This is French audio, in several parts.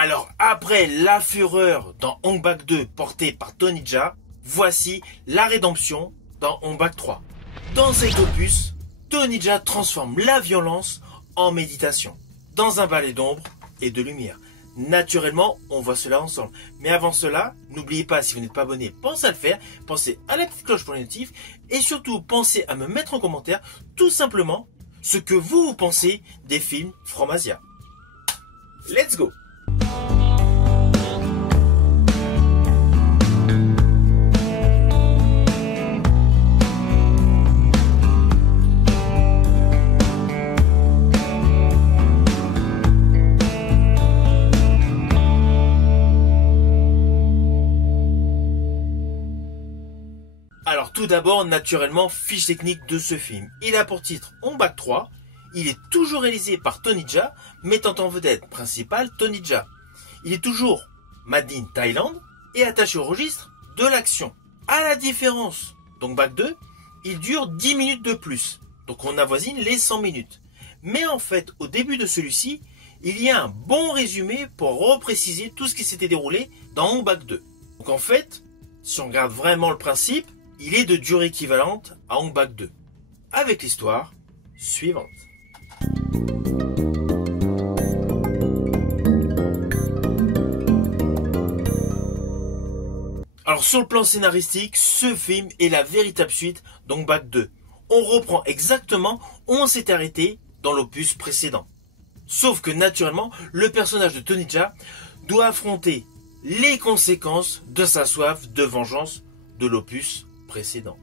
Alors après la fureur dans Hong Bak 2 portée par Tony Jaa, voici la rédemption dans Hong Bak 3. Dans cet opus, Tony Jaa transforme la violence en méditation, dans un balai d'ombre et de lumière. Naturellement, on voit cela ensemble. Mais avant cela, n'oubliez pas, si vous n'êtes pas abonné, pensez à le faire, pensez à la petite cloche pour les notifs, et surtout pensez à me mettre en commentaire tout simplement ce que vous pensez des films From Asia. Let's go! Alors tout d'abord, naturellement, fiche technique de ce film. Il a pour titre Hong Bak 3. Il est toujours réalisé par Tony Jaa, mettant en vedette principale Tony Jaa. Il est toujours made in Thaïlande et attaché au registre de l'action. À la différence d'Hong Bak 2, il dure 10 minutes de plus. Donc on avoisine les 100 minutes. Mais en fait, au début de celui-ci, il y a un bon résumé pour repréciser tout ce qui s'était déroulé dans Hong Bak 2. Donc en fait, si on regarde vraiment le principe, il est de durée équivalente à Hong Bak 2, avec l'histoire suivante. Alors sur le plan scénaristique, ce film est la véritable suite d'Hong Bak 2. On reprend exactement où on s'est arrêté dans l'opus précédent. Sauf que naturellement, le personnage de Tony Jaa doit affronter les conséquences de sa soif de vengeance de l'opus précédent.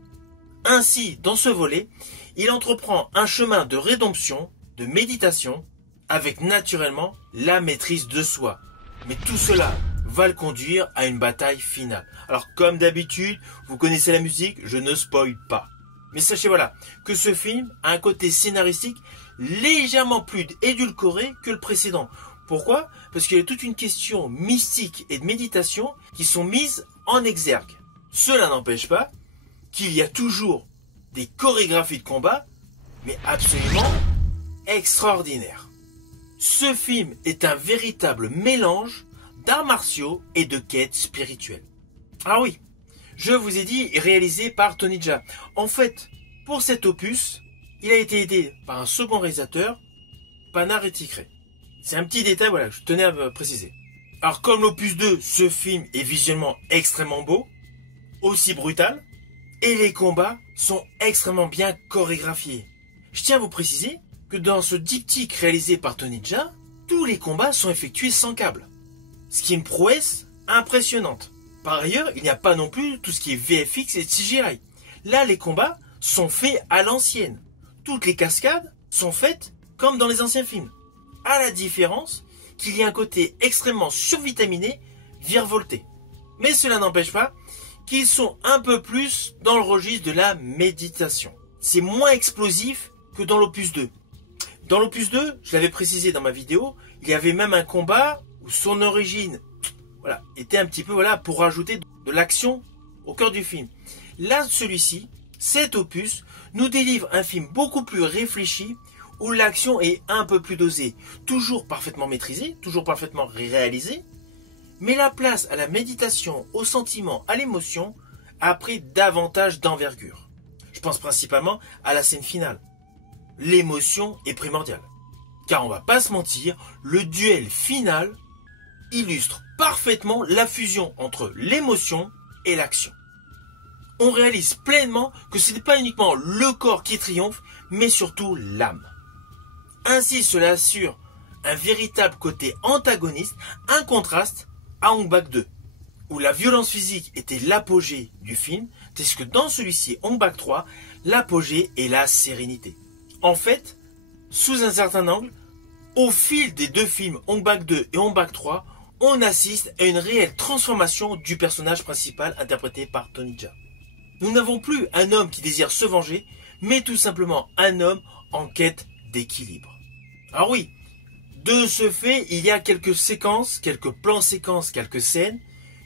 Ainsi, dans ce volet, il entreprend un chemin de rédemption, de méditation, avec naturellement la maîtrise de soi. Mais tout cela va le conduire à une bataille finale. Alors comme d'habitude, vous connaissez la musique, je ne spoil pas. Mais sachez voilà, que ce film a un côté scénaristique légèrement plus édulcoré que le précédent. Pourquoi? Parce qu'il y a toute une question mystique et de méditation qui sont mises en exergue. Cela n'empêche pas qu'il y a toujours des chorégraphies de combat, mais absolument extraordinaires. Ce film est un véritable mélange d'arts martiaux et de quêtes spirituelles. Ah oui, je vous ai dit, réalisé par Tony Jaa. En fait, pour cet opus, il a été aidé par un second réalisateur, Pana Retikre. C'est un petit détail, voilà, je tenais à préciser. Alors comme l'opus 2, ce film est visuellement extrêmement beau, aussi brutal, et les combats sont extrêmement bien chorégraphiés. Je tiens à vous préciser que dans ce diptyque réalisé par Tony Jaa, tous les combats sont effectués sans câble. Ce qui est une prouesse impressionnante. Par ailleurs, il n'y a pas non plus tout ce qui est VFX et CGI. Là, les combats sont faits à l'ancienne. Toutes les cascades sont faites comme dans les anciens films. À la différence qu'il y a un côté extrêmement survitaminé, virevolté. Mais cela n'empêche pas qu'ils sont un peu plus dans le registre de la méditation. C'est moins explosif que dans l'opus 2. Dans l'opus 2, je l'avais précisé dans ma vidéo, il y avait même un combat où son origine était un petit peu pour rajouter de l'action au cœur du film. Là, celui-ci, cet opus, nous délivre un film beaucoup plus réfléchi où l'action est un peu plus dosée. Toujours parfaitement maîtrisée, toujours parfaitement réalisée, mais la place à la méditation, au sentiment, à l'émotion a pris davantage d'envergure. Je pense principalement à la scène finale. L'émotion est primordiale. Car on va pas se mentir, le duel final illustre parfaitement la fusion entre l'émotion et l'action. On réalise pleinement que ce n'est pas uniquement le corps qui triomphe, mais surtout l'âme. Ainsi, cela assure un véritable côté antagoniste, un contraste à Hong Bak 2, où la violence physique était l'apogée du film, tandis que dans celui-ci, Hong Bak 3, l'apogée est la sérénité. En fait, sous un certain angle, au fil des deux films Hong Bak 2 et Hong Bak 3, on assiste à une réelle transformation du personnage principal interprété par Tony Jaa. Nous n'avons plus un homme qui désire se venger, mais tout simplement un homme en quête d'équilibre. Alors oui, de ce fait, il y a quelques séquences, quelques plans séquences, quelques scènes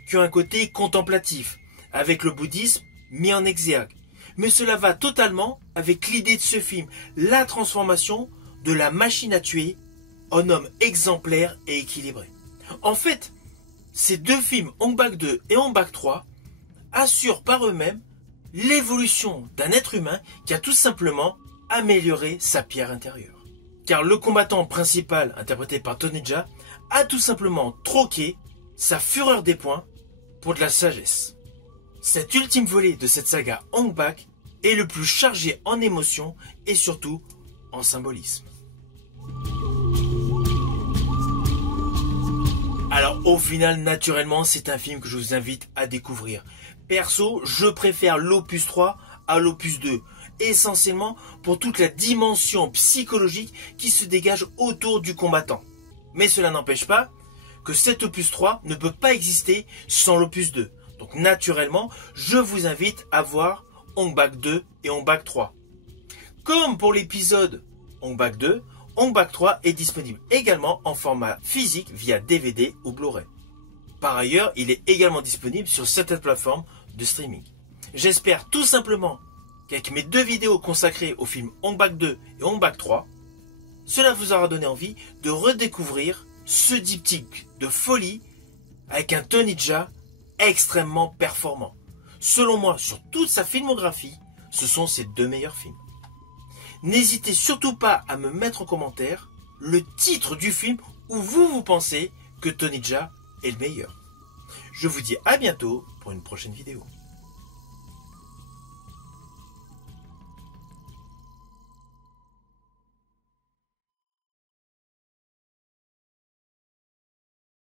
qui ont un côté contemplatif, avec le bouddhisme mis en exergue. Mais cela va totalement avec l'idée de ce film, la transformation de la machine à tuer en homme exemplaire et équilibré. En fait, ces deux films, Hong Bak 2 et Hong Bak 3, assurent par eux-mêmes l'évolution d'un être humain qui a tout simplement amélioré sa pierre intérieure. Car le combattant principal, interprété par Tony Jaa, a tout simplement troqué sa fureur des poings pour de la sagesse. Cet ultime volet de cette saga Hong Bak est le plus chargé en émotions et surtout en symbolisme. Alors au final, naturellement, c'est un film que je vous invite à découvrir. Perso, je préfère l'opus 3 à l'opus 2, essentiellement pour toute la dimension psychologique qui se dégage autour du combattant. Mais cela n'empêche pas que cet opus 3 ne peut pas exister sans l'opus 2. Donc naturellement, je vous invite à voir Hong Bak 2 et Hong Bak 3. Comme pour l'épisode Hong Bak 2, Hong Bak 3 est disponible également en format physique via DVD ou Blu-ray. Par ailleurs, il est également disponible sur certaines plateformes de streaming. J'espère tout simplement qu'avec mes deux vidéos consacrées au film Hong Bak 2 et Hong Bak 3, cela vous aura donné envie de redécouvrir ce diptyque de folie avec un Tony Jaa extrêmement performant. Selon moi, sur toute sa filmographie, ce sont ses deux meilleurs films. N'hésitez surtout pas à me mettre en commentaire le titre du film où vous pensez que Tony Jaa est le meilleur. Je vous dis à bientôt pour une prochaine vidéo.